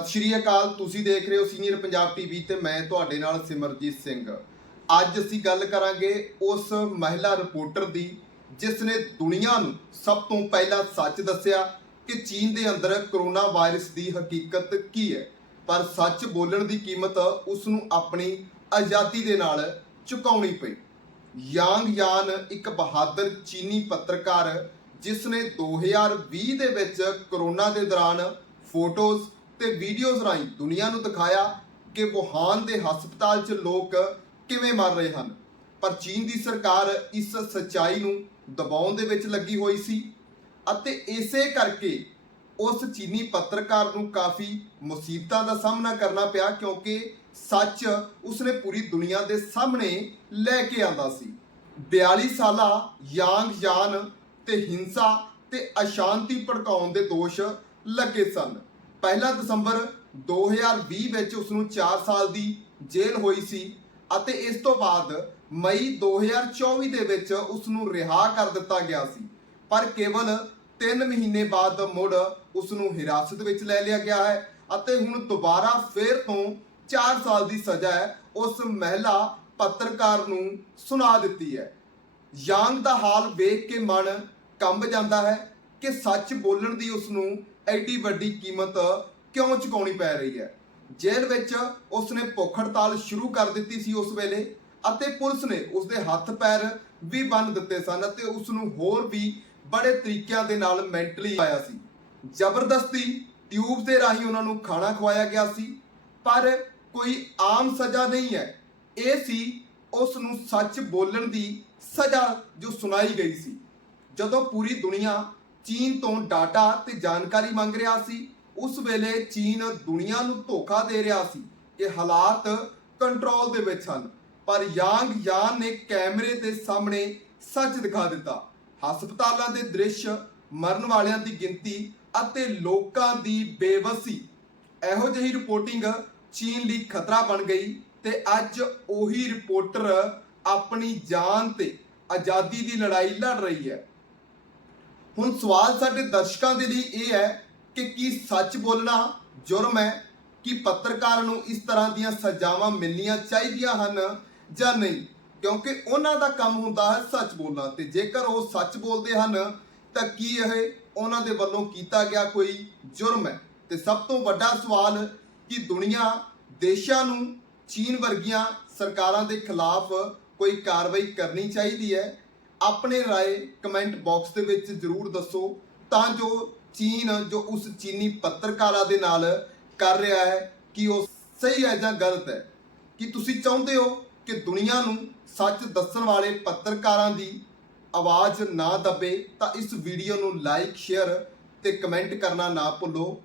ਸਤਿ ਸ਼੍ਰੀ ਅਕਾਲ, ਤੁਸੀਂ ਦੇਖ ਰਹੇ ਹੋ ਸੀਨੀਅਰ ਪੰਜਾਬ ਟੀਵੀ ਤੇ ਮੈਂ ਤੁਹਾਡੇ ਨਾਲ ਸਿਮਰਜੀਤ ਸਿੰਘ। ਅੱਜ ਅਸੀਂ ਗੱਲ ਕਰਾਂਗੇ ਉਸ ਮਹਿਲਾ ਰਿਪੋਰਟਰ ਦੀ, ਜਿਸ ਨੇ ਦੁਨੀਆ ਨੂੰ ਸਭ ਤੋਂ ਪਹਿਲਾਂ ਸੱਚ ਦੱਸਿਆ ਕਿ ਚੀਨ ਦੇ ਅੰਦਰ ਕਰੋਨਾ ਵਾਇਰਸ ਦੀ ਹਕੀਕਤ ਕੀ ਹੈ। ਪਰ ਸੱਚ ਬੋਲਣ ਦੀ ਕੀਮਤ ਉਸ ਨੂੰ ਆਪਣੀ ਆਜ਼ਾਦੀ ਦੇ ਨਾਲ ਚੁਕਾਉਣੀ ਪਈ। ਯਾਂਗ ਯਾਨ ਇੱਕ ਬਹਾਦਰ ਚੀਨੀ ਪੱਤਰਕਾਰ, ਜਿਸ ਨੇ 2020 ਦੇ ਵਿੱਚ ਕਰੋਨਾ ਦੇ ਦੌਰਾਨ ਫੋਟੋਜ਼ ਤੇ ਵੀਡੀਓਜ਼ ਰਾਹੀਂ ਦੁਨੀਆ ਨੂੰ ਦਿਖਾਇਆ ਕਿ ਵੁਹਾਨ ਦੇ ਹਸਪਤਾਲ 'ਚ ਲੋਕ ਕਿਵੇਂ ਮਰ ਰਹੇ ਹਨ। ਪਰ ਚੀਨ ਦੀ ਸਰਕਾਰ ਇਸ ਸੱਚਾਈ ਨੂੰ ਦਬਾਉਣ ਦੇ ਵਿੱਚ ਲੱਗੀ ਹੋਈ ਸੀ ਅਤੇ ਇਸੇ ਕਰਕੇ ਉਸ ਚੀਨੀ ਪੱਤਰਕਾਰ ਨੂੰ ਕਾਫੀ ਮੁਸੀਬਤਾਂ ਦਾ ਸਾਹਮਣਾ ਕਰਨਾ ਪਿਆ ਕਿਉਂਕਿ ਸੱਚ ਉਸਨੇ ਪੂਰੀ ਦੁਨੀਆ ਦੇ ਸਾਹਮਣੇ ਲੈ ਕੇ ਆਂਦਾ ਸੀ। 42 ਸਾਲਾ ਯਾਂਗ ਯਾਨ ਤੇ ਹਿੰਸਾ ਤੇ ਅਸ਼ਾਂਤੀ ਭੜਕਾਉਣ ਦੇ ਦੋਸ਼ ਲੱਗੇ ਸਨ। ਪਹਿਲਾ ਦਸੰਬਰ 2020 ਵਿੱਚ ਉਸ ਨੂੰ 4 ਸਾਲ ਦੀ ਜੇਲ੍ਹ ਹੋਈ ਸੀ ਅਤੇ ਇਸ ਤੋਂ ਬਾਅਦ ਮਈ 2024 ਦੇ ਵਿੱਚ ਉਸ ਨੂੰ ਰਿਹਾ ਕਰ ਦਿੱਤਾ ਗਿਆ ਸੀ। ਪਰ ਕੇਵਲ 3 ਮਹੀਨੇ ਬਾਅਦ ਮੁੜ ਉਸ ਨੂੰ ਹਿਰਾਸਤ ਵਿੱਚ ਲੈ ਲਿਆ ਗਿਆ ਹੈ ਅਤੇ ਹੁਣ ਦੁਬਾਰਾ ਫੇਰ ਤੋਂ 4 ਸਾਲ ਦੀ ਸਜ਼ਾ ਹੈ, ਉਸ ਮਹਿਲਾ ਪੱਤਰਕਾਰ ਨੂੰ ਸੁਣਾ ਦਿੱਤੀ ਹੈ। ਯਾਂਗ ਦਾ ਹਾਲ ਵੇਖ ਕੇ ਮਨ ਕੰਬ ਜਾਂਦਾ ਹੈ ਕਿ ਸੱਚ ਬੋਲਣ ਦੀ ਉਸ ਨੂੰ ਐਡੀ ਵੱਡੀ ਕੀਮਤ ਕਿਉਂ ਚੁਕਾਉਣੀ ਪੈ ਰਹੀ ਹੈ? ਜੇਲ੍ਹ ਵਿੱਚ ਉਸ ਨੇ ਭੁੱਖ ਹੜਤਾਲ ਸ਼ੁਰੂ ਕਰ ਦਿੱਤੀ ਸੀ ਉਸ ਵੇਲੇ ਅਤੇ ਪੁਲਿਸ ਨੇ ਉਸ ਦੇ ਹੱਥ ਪੈਰ ਵੀ ਬੰਨ ਦਿੱਤੇ ਸਨ ਅਤੇ ਉਸ ਨੂੰ ਹੋਰ ਵੀ ਬੜੇ ਤਰੀਕਿਆਂ ਦੇ ਨਾਲ ਮੈਂਟਲੀ ਆਇਆ ਸੀ। ਜ਼ਬਰਦਸਤੀ ਟਿਊਬ ਦੇ ਰਾਹੀਂ ਉਹਨਾਂ ਨੂੰ ਖਾਣਾ ਖਵਾਇਆ ਗਿਆ ਸੀ, ਪਰ ਕੋਈ ਆਮ ਸਜ਼ਾ ਨਹੀਂ ਹੈ। ਇਹ ਸੀ ਉਸ ਨੂੰ ਸੱਚ ਬੋਲਣ ਦੀ ਸਜ਼ਾ ਜੋ ਸੁਣਾਈ ਗਈ ਸੀ। ਜਦੋਂ ਪੂਰੀ ਦੁਨੀਆ ਚੀਨ ਤੋਂ ਡਾਟਾ ਤੇ ਜਾਣਕਾਰੀ ਮੰਗ ਰਿਹਾ ਸੀ। ਉਸ ਵੇਲੇ ਚੀਨ ਦੁਨੀਆ ਨੂੰ ਧੋਖਾ ਦੇ ਰਿਹਾ ਸੀ। ਕਿ ਹਾਲਾਤ ਕੰਟਰੋਲ ਦੇ ਵਿੱਚ ਹਨ ਪਰ ਯਾਂਗ ਯਾਨ ਨੇ ਕੈਮਰੇ ਦੇ ਸਾਹਮਣੇ ਸੱਚ ਦਿਖਾ ਦਿੱਤਾ। ਹਸਪਤਾਲਾਂ ਦੇ ਦ੍ਰਿਸ਼, ਮਰਨ ਵਾਲਿਆਂ ਦੀ ਗਿਣਤੀ ਅਤੇ ਲੋਕਾਂ ਦੀ ਬੇਵਸੀ। ਇਹੋ ਜਿਹੀ ਰਿਪੋਰਟਿੰਗ ਚੀਨ ਲਈ ਖਤਰਾ ਬਣ ਗਈ ਤੇ ਅੱਜ ਉਹੀ ਰਿਪੋਰਟਰ ਆਪਣੀ ਜਾਨ ਤੇ ਆਜ਼ਾਦੀ ਦੀ ਲੜਾਈ ਲੜ ਰਹੀ ਹੈ। ਹੁਣ ਸਵਾਲ ਸਾਡੇ ਦਰਸ਼ਕਾਂ ਦੇ ਲਈ ਇਹ ਹੈ ਕਿ ਕੀ ਸੱਚ ਬੋਲਣਾ ਜੁਰਮ ਹੈ? ਕਿ ਪੱਤਰਕਾਰ ਨੂੰ ਇਸ ਤਰ੍ਹਾਂ ਦੀਆਂ ਸਜ਼ਾਵਾਂ ਮਿਲਣੀਆਂ ਚਾਹੀਦੀਆਂ ਹਨ ਜਾਂ ਨਹੀਂ? ਕਿਉਂਕਿ ਉਹਨਾਂ ਦਾ ਕੰਮ ਹੁੰਦਾ ਹੈ ਸੱਚ ਬੋਲਣਾ ਤੇ ਜੇਕਰ ਉਹ ਸੱਚ ਬੋਲਦੇ ਹਨ, ਤਾਂ ਕੀ ਇਹ ਉਹਨਾਂ ਦੇ ਵੱਲੋਂ ਕੀਤਾ ਗਿਆ ਕੋਈ ਜੁਰਮ ਹੈ? ਤੇ ਸਭ ਤੋਂ ਵੱਡਾ ਸਵਾਲ ਕਿ ਦੁਨੀਆ ਦੇਸ਼ਾਂ ਨੂੰ ਚੀਨ ਵਰਗੀਆਂ ਸਰਕਾਰਾਂ ਦੇ ਖਿਲਾਫ ਕੋਈ ਕਾਰਵਾਈ ਕਰਨੀ ਚਾਹੀਦੀ ਹੈ? ਆਪਣੇ ਰਾਏ ਕਮੈਂਟ ਬਾਕਸ ਦੇ ਵਿੱਚ ਜਰੂਰ ਦੱਸੋ ਤਾਂ ਜੋ ਚੀਨ, ਜੋ ਉਸ ਚੀਨੀ ਪੱਤਰਕਾਰਾਂ ਦੇ ਨਾਲ ਕਰ ਰਿਹਾ ਹੈ ਕਿ ਉਹ ਸਹੀ ਹੈ ਜਾਂ ਗਲਤ ਹੈ। ਕਿ ਤੁਸੀਂ ਚਾਹੁੰਦੇ ਹੋ ਕਿ ਦੁਨੀਆ ਨੂੰ ਸੱਚ ਦੱਸਣ ਵਾਲੇ ਪੱਤਰਕਾਰਾਂ ਦੀ ਆਵਾਜ਼ ਨਾ ਦਬੇ ਤਾਂ ਇਸ ਵੀਡੀਓ ਨੂੰ ਲਾਈਕ ਸ਼ੇਅਰ ਤੇ ਕਮੈਂਟ ਕਰਨਾ ਨਾ ਭੁੱਲੋ।